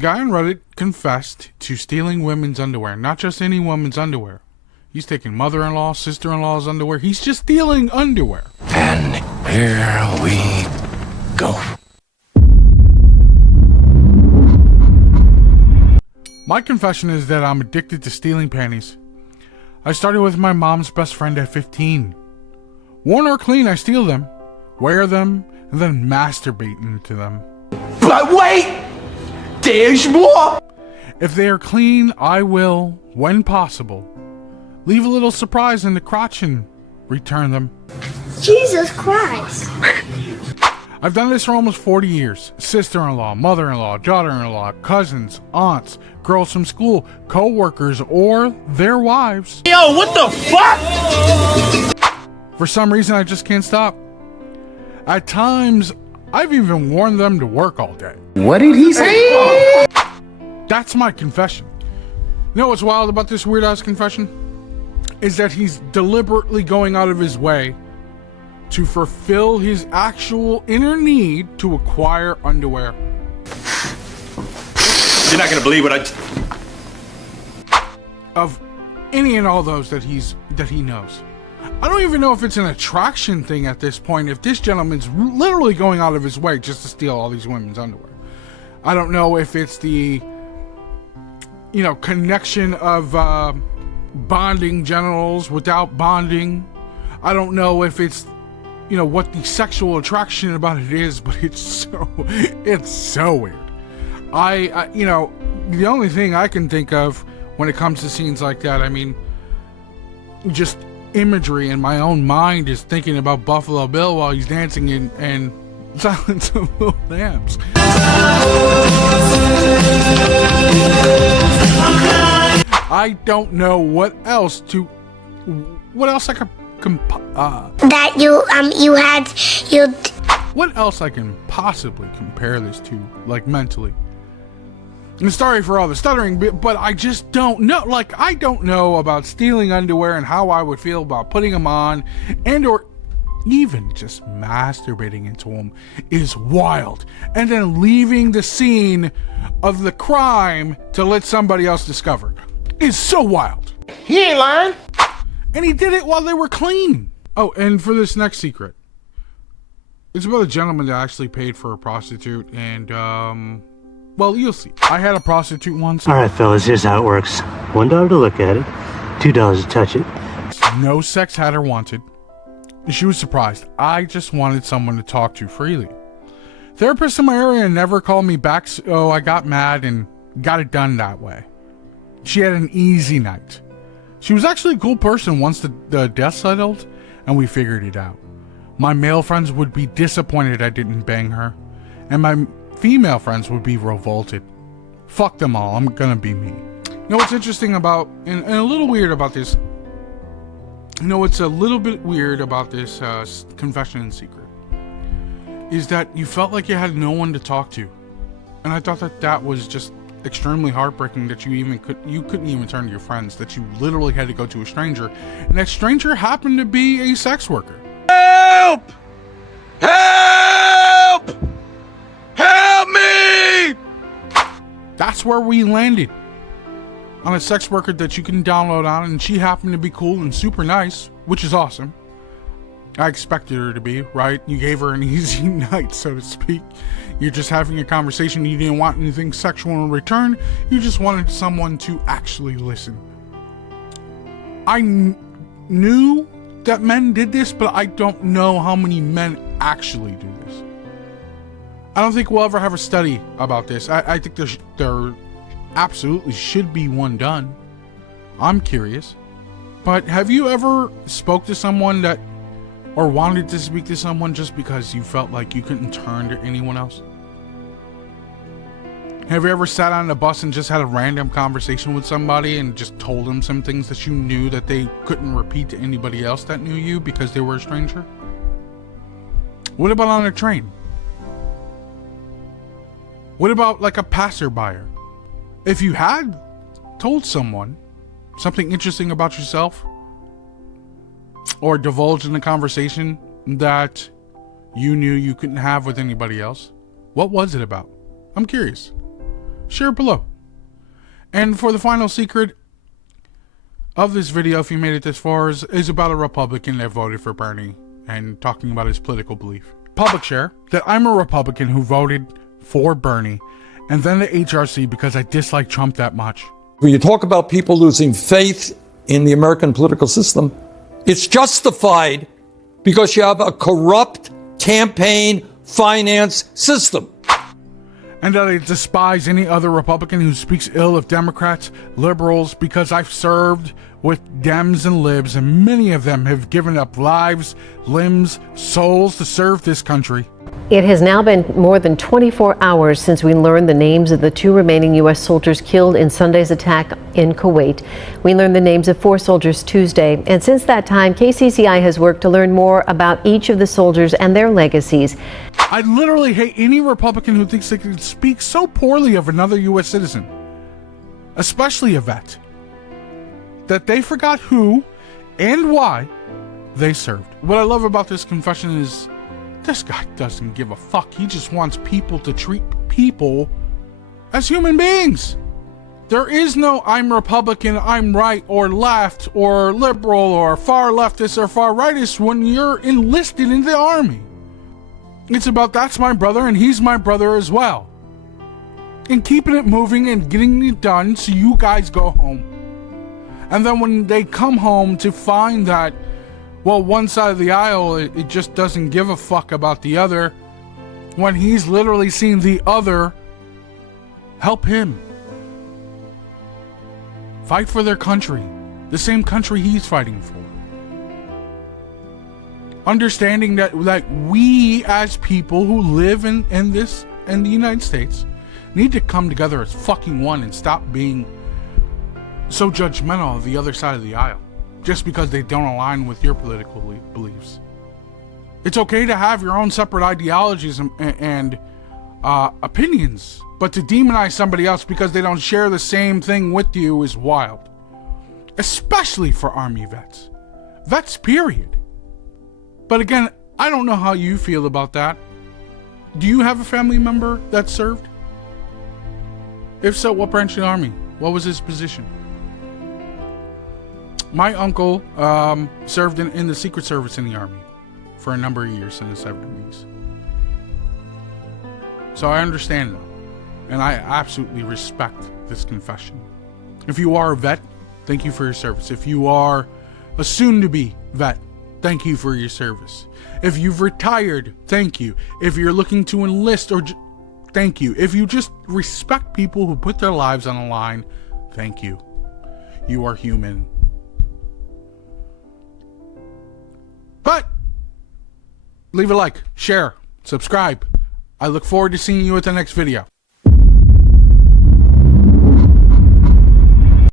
Guy on Reddit confessed to stealing women's underwear. Not just any woman's underwear. He's taking mother-in-law, sister-in-law's underwear. He's just stealing underwear. And here we go. My confession is that I'm addicted to stealing panties. I started with my mom's best friend at 15. Worn or clean, I steal them, wear them, and then masturbate into them. But wait! There's more! If they are clean, I will, when possible, leave a little surprise in the crotch and return them. Jesus Christ. I've done this for almost 40 years. Sister-in-law, mother-in-law, daughter-in-law, cousins, aunts, girls from school, co-workers, or their wives. Yo, what the fuck? For some reason, I just can't stop. At times, I've even worn them to work all day. What did he say? That's my confession. You know what's wild about this weird-ass confession? Is that he's deliberately going out of his way to fulfill his actual inner need to acquire underwear. You're not gonna believe what Of any and all those that he knows. I don't even know if it's an attraction thing at this point, if this gentleman's literally going out of his way just to steal all these women's underwear. I don't know if it's the, connection of bonding genitals without bonding. I don't know if it's, what the sexual attraction about it is, but it's so weird. The only thing I can think of when it comes to scenes like that, just imagery in my own mind is thinking about Buffalo Bill while he's dancing in Silence of the Lambs. I don't know what else I could what else I can possibly compare this to, mentally. I'm sorry for all the stuttering, but I just don't know. I don't know about stealing underwear and how I would feel about putting them on, and or even just masturbating into them is wild. And then leaving the scene of the crime to let somebody else discover is so wild. He ain't lying. And he did it while they were clean. Oh, and for this next secret, it's about a gentleman that actually paid for a prostitute, and well, you'll see. I had a prostitute once. All right, fellas, here's how it works. $1 to look at it, $2 to touch it. No sex had her wanted. She was surprised. I just wanted someone to talk to freely. Therapists in my area never called me back, so I got mad and got it done that way. She had an easy night. She was actually a cool person once the dust settled and we figured it out. My male friends would be disappointed I didn't bang her, and my female friends would be revolted. Fuck them all, I'm gonna be me. You know what's interesting about, and a little weird about this, what's a little bit weird about this confession in secret, is that you felt like you had no one to talk to. And I thought that was just extremely heartbreaking, that you couldn't even turn to your friends, that you literally had to go to a stranger, and that stranger happened to be a sex worker. Help! Help! Help me! That's where we landed. On a sex worker that you can download on, and she happened to be cool and super nice, which is awesome. I expected her to be, right? You gave her an easy night, so to speak. You're just having a conversation. You didn't want anything sexual in return. You just wanted someone to actually listen. I knew that men did this, but I don't know how many men actually do this. I don't think we'll ever have a study about this. I think there absolutely should be one done. I'm curious. But have you ever spoke to someone or wanted to speak to someone just because you felt like you couldn't turn to anyone else? Have you ever sat on a bus and just had a random conversation with somebody and just told them some things that you knew that they couldn't repeat to anybody else that knew you because they were a stranger? What about on a train? What about a passerby? If you had told someone something interesting about yourself, or divulged in a conversation that you knew you couldn't have with anybody else, what was it about? I'm curious. share below. And for the final secret of this video, if you made it this far, is about a Republican that voted for Bernie and talking about his political belief. Public share that I'm a Republican who voted for Bernie and then the HRC because I dislike Trump that much. When you talk about people losing faith in the American political system, it's justified because you have a corrupt campaign finance system. And that I despise any other Republican who speaks ill of Democrats, liberals, because I've served with Dems and Libs, and many of them have given up lives, limbs, souls to serve this country. It has now been more than 24 hours since we learned the names of the 2 remaining U.S. soldiers killed in Sunday's attack in Kuwait. We learned the names of 4 soldiers Tuesday, and since that time, KCCI has worked to learn more about each of the soldiers and their legacies. I literally hate any Republican who thinks they can speak so poorly of another U.S. citizen, especially a vet, that they forgot who and why they served. What I love about this confession is this guy doesn't give a fuck. He just wants people to treat people as human beings. There is no I'm Republican, I'm right or left or liberal or far leftist or far rightist when you're enlisted in the army. It's about that's my brother and he's my brother as well. And keeping it moving and getting it done so you guys go home. And then when they come home to find that, well, one side of the aisle, it just doesn't give a fuck about the other, when he's literally seen the other help him fight for their country, the same country he's fighting for. Understanding that we as people who live in the United States need to come together as fucking one and stop being so judgmental of the other side of the aisle just because they don't align with your political beliefs. It's okay to have your own separate ideologies and opinions, but to demonize somebody else because they don't share the same thing with you is wild. Especially for Army vets. Vets, period. But again, I don't know how you feel about that. Do you have a family member that served? If so, what branch of the Army? What was his position? My uncle served in the Secret Service in the Army for a number of years in the 70s. So I understand that. And I absolutely respect this confession. If you are a vet, thank you for your service. If you are a soon-to-be vet, thank you for your service. If you've retired, thank you. If you're looking to enlist, thank you. If you just respect people who put their lives on the line, thank you. You are human. But leave a like, share, subscribe. I look forward to seeing you at the next video.